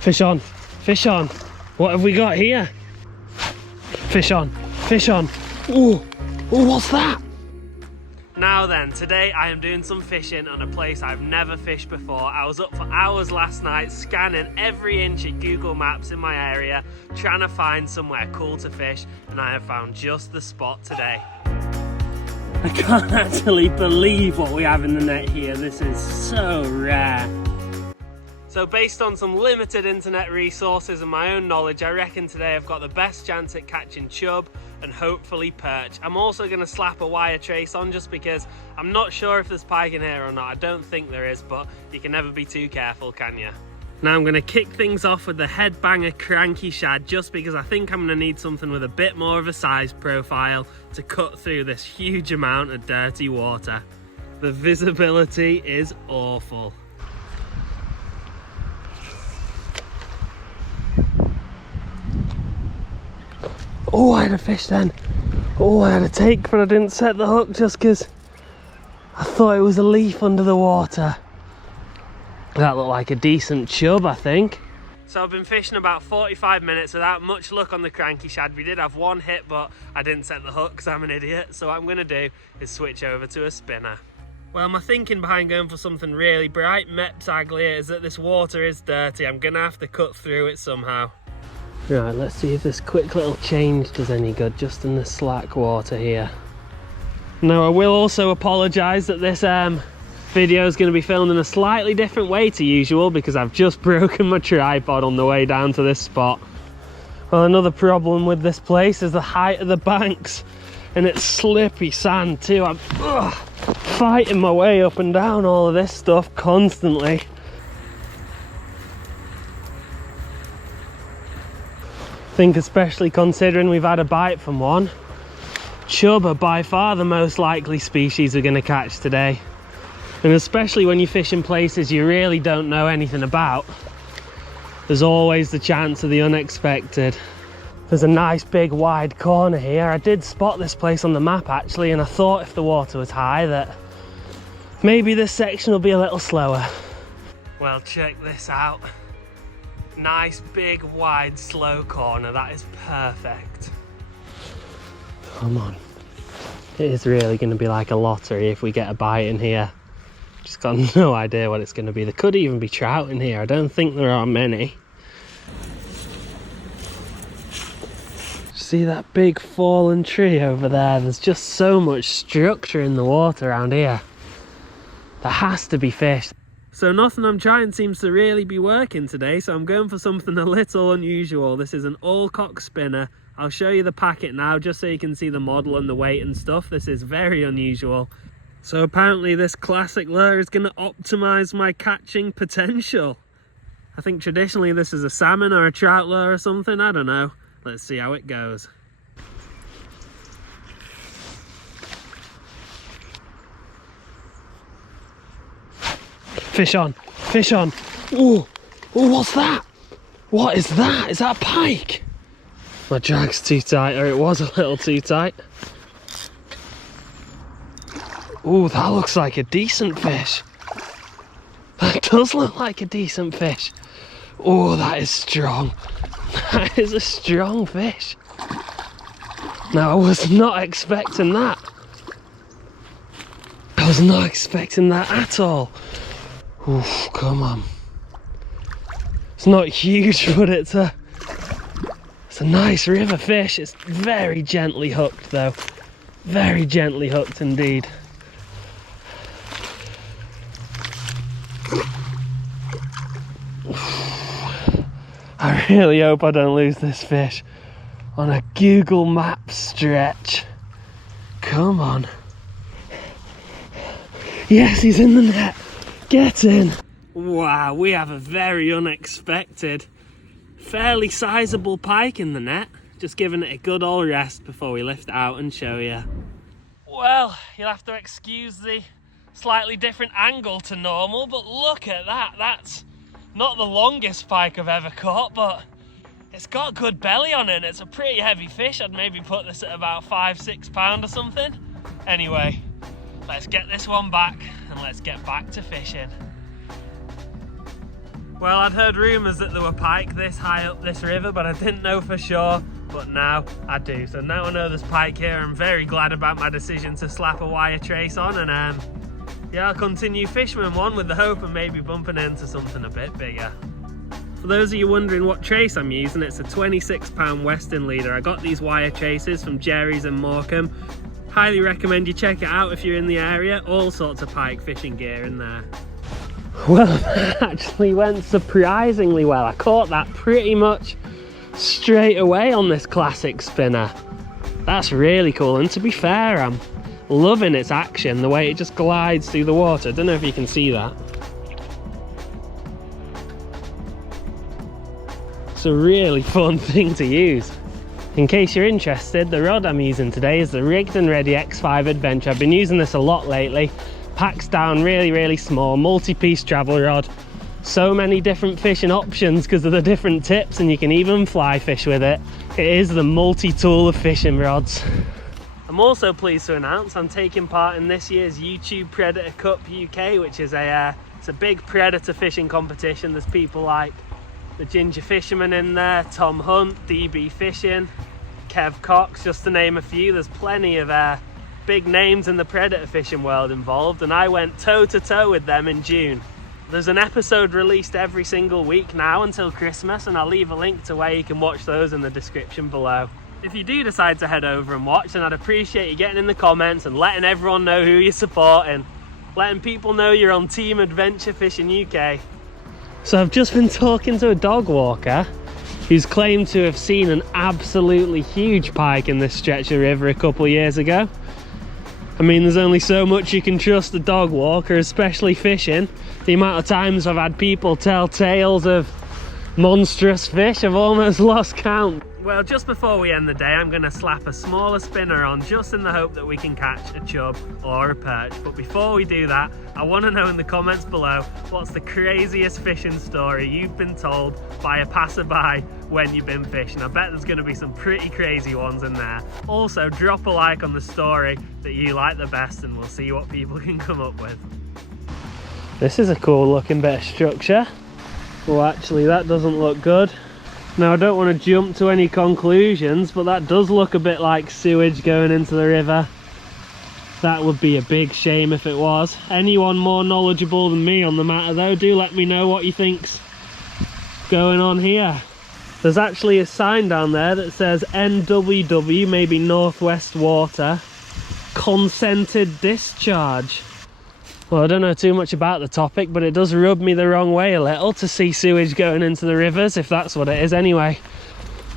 Fish on, fish on. What have we got here? Fish on, fish on. Ooh, ooh, what's that? Now then, today I am doing some fishing on a place I've never fished before. I was up for hours last night scanning every inch of Google Maps in my area, trying to find somewhere cool to fish, and I have found just the spot today. I can't actually believe what we have in the net here. This is so rare. So based on some limited internet resources and my own knowledge, I reckon today I've got the best chance at catching chub and hopefully perch. I'm also going to slap a wire trace on just because I'm not sure if there's pike in here or not. I don't think there is, but you can never be too careful, can you? Now I'm going to kick things off with the headbanger cranky shad just because I think I'm going to need something with a bit more of a size profile to cut through this huge amount of dirty water. The visibility is awful. Oh, I had a fish then. Oh, I had a take, but I didn't set the hook just because I thought it was a leaf under the water. That looked like a decent chub, I think. So I've been fishing about 45 minutes without much luck on the cranky shad. We did have one hit, but I didn't set the hook because I'm an idiot. So what I'm going to do is switch over to a spinner. Well, my thinking behind going for something really bright, mepsagly, is that this water is dirty. I'm going to have to cut through it somehow. Right, let's see if this quick little change does any good just in the slack water here. Now I will also apologise that this video is going to be filmed in a slightly different way to usual because I've just broken my tripod on the way down to this spot. Well, another problem with this place is the height of the banks and it's slippy sand too. I'm fighting my way up and down all of this stuff constantly. I think especially considering we've had a bite from one, chub are by far the most likely species we're going to catch today. And especially when you fish in places you really don't know anything about, there's always the chance of the unexpected. There's a nice big wide corner here. I did spot this place on the map actually, and I thought if the water was high that maybe this section will be a little slower. Well, check this out. Nice big wide slow corner, that is perfect. Come on. It is really going to be like a lottery if we get a bite in here. Just got no idea what it's going to be. There could even be trout in here. I don't think there are many. See that big fallen tree over there? There's just so much structure in the water around here. There has to be fish. So nothing I'm trying seems to really be working today, so I'm going for something a little unusual. This is an all-cock spinner. I'll show you the packet now just so you can see the model and the weight and stuff. This is very unusual. So apparently this classic lure is going to optimise my catching potential. I think traditionally this is a salmon or a trout lure or something, I don't know. Let's see how it goes. Fish on, fish on. Ooh, ooh, what's that? What is that? Is that a pike? My drag's too tight, or it was a little too tight. Ooh, that looks like a decent fish. That does look like a decent fish. Oh, that is strong. That is a strong fish. Now, I was not expecting that. I was not expecting that at all. Oof, come on. It's not huge, but it's a nice river fish. It's very gently hooked though. Very gently hooked indeed. I really hope I don't lose this fish on a Google Maps stretch. Come on. Yes, he's in the net. Get in. Wow, we have a very unexpected, fairly sizable pike in the net. Just giving it a good old rest before we lift it out and show you. Well, you'll have to excuse the slightly different angle to normal, but look at that. That's not the longest pike I've ever caught, but it's got good belly on it and it's a pretty heavy fish. I'd maybe put this at about 5-6 pound or something. Anyway, let's get this one back and let's get back to fishing. Well, I'd heard rumours that there were pike this high up this river, but I didn't know for sure. But now I do. So now I know there's pike here. I'm very glad about my decision to slap a wire trace on, and yeah, I'll continue fishing one with the hope of maybe bumping into something a bit bigger. For those of you wondering what trace I'm using, it's a 26-pound Western leader. I got these wire traces from Jerry's in Morecambe. Highly recommend you check it out if you're in the area. All sorts of pike fishing gear in there. Well, that actually went surprisingly well. I caught that pretty much straight away on this classic spinner. That's really cool, and to be fair, I'm loving its action, the way it just glides through the water. I don't know if you can see that. It's a really fun thing to use. In case you're interested, the rod I'm using today is the Rigged and Ready X5 Adventure. I've been using this a lot lately. Packs down really small, multi-piece travel rod. So many different fishing options because of the different tips, and you can even fly fish with it. It is the multi-tool of fishing rods. I'm also pleased to announce I'm taking part in this year's YouTube Predator Cup UK, which is it's a big predator fishing competition. There's people like the Ginger Fisherman in there, Tom Hunt, DB Fishing, Kev Cox, just to name a few. There's plenty of big names in the predator fishing world involved, and I went toe to toe with them in June. There's an episode released every single week now until Christmas, and I'll leave a link to where you can watch those in the description below. If you do decide to head over and watch, then I'd appreciate you getting in the comments and letting everyone know who you're supporting, letting people know you're on Team Adventure Fishing UK. So I've just been talking to a dog walker who's claimed to have seen an absolutely huge pike in this stretch of river a couple of years ago. I mean, there's only so much you can trust a dog walker, especially fishing. The amount of times I've had people tell tales of monstrous fish, I've almost lost count. Well, just before we end the day, I'm going to slap a smaller spinner on, just in the hope that we can catch a chub or a perch. But before we do that, I want to know in the comments below, what's the craziest fishing story you've been told by a passerby when you've been fishing? I bet there's going to be some pretty crazy ones in there. Also, drop a like on the story that you like the best, and we'll see what people can come up with. This is a cool looking bit of structure. Well, actually, that doesn't look good. Now, I don't want to jump to any conclusions, but that does look a bit like sewage going into the river. That would be a big shame if it was. Anyone more knowledgeable than me on the matter though, do let me know what you think's going on here. There's actually a sign down there that says NWW, maybe Northwest Water, consented discharge. Well, I don't know too much about the topic, but it does rub me the wrong way a little to see sewage going into the rivers, if that's what it is anyway.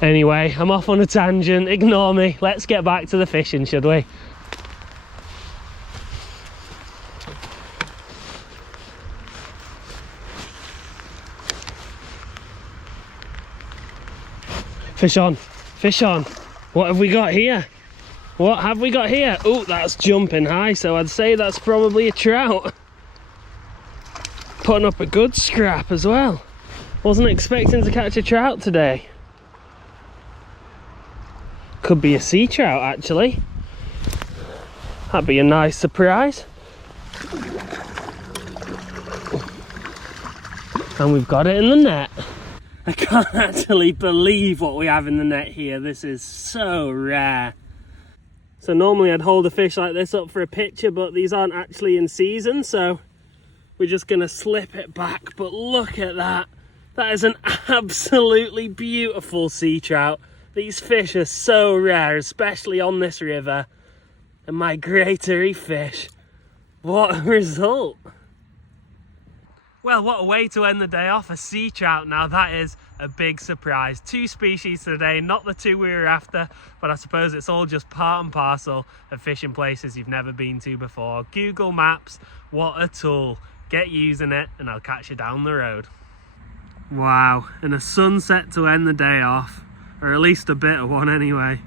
Anyway, I'm off on a tangent, ignore me. Let's get back to the fishing, should we? Fish on, fish on. What have we got here? What have we got here? Oh, that's jumping high, so I'd say that's probably a trout. Putting up a good scrap as well. Wasn't expecting to catch a trout today. Could be a sea trout, actually. That'd be a nice surprise. And we've got it in the net. I can't actually believe what we have in the net here. This is so rare. So normally I'd hold a fish like this up for a picture, but these aren't actually in season, so we're just gonna slip it back. But look at that. That is an absolutely beautiful sea trout. These fish are so rare, especially on this river. And migratory fish. What a result. Well, what a way to end the day off, a sea trout. Now that is a big surprise. 2 species today, not the 2 we were after, but I suppose it's all just part and parcel of fishing places you've never been to before. Google Maps, what a tool. Get using it and I'll catch you down the road. Wow, and a sunset to end the day off, or at least a bit of one anyway.